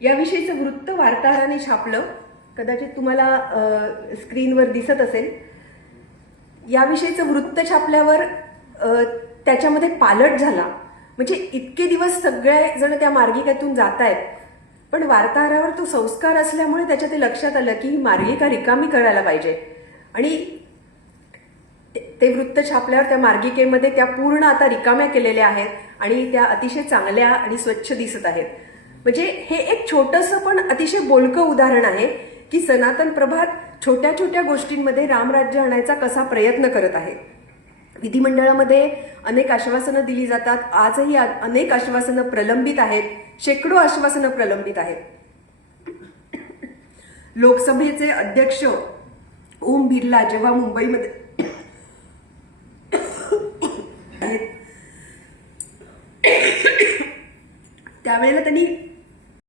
याविषयीचं वृत्त वार्ताहराने छापलं, कदाचित तुम्हाला स्क्रीनवर दिसत असेल. याविषयीचं वृत्त छापल्यावर त्याच्यामध्ये पालट झाला. म्हणजे इतके दिवस सगळे जण त्या मार्गिकेतून जात आहेत, पण वार्ताहरावर तो संस्कार असल्यामुळे त्याच्या ते लक्षात आलं की ही मार्गिका रिकामी करायला पाहिजे. आणि ते वृत्त छापल्यावर त्या मार्गिकेमध्ये त्या पूर्ण आता रिकाम्या केलेल्या आहेत आणि त्या अतिशय चांगल्या आणि स्वच्छ दिसत आहेत. म्हणजे हे एक छोटंसं पण अतिशय बोलकं उदाहरण आहे की सनातन प्रभात छोट्या छोट्या गोष्टींमध्ये रामराज्य आणायचा कसा प्रयत्न करत आहे. विधिमंडळामध्ये अनेक आश्वासनं दिली जातात. आजही अनेक आश्वासनं प्रलंबित आहेत, शेकडो आश्वासनं प्रलंबित आहेत. लोकसभेचे अध्यक्ष ओम बिर्ला जेव्हा मुंबईमध्ये त्यावेळेला त्यांनी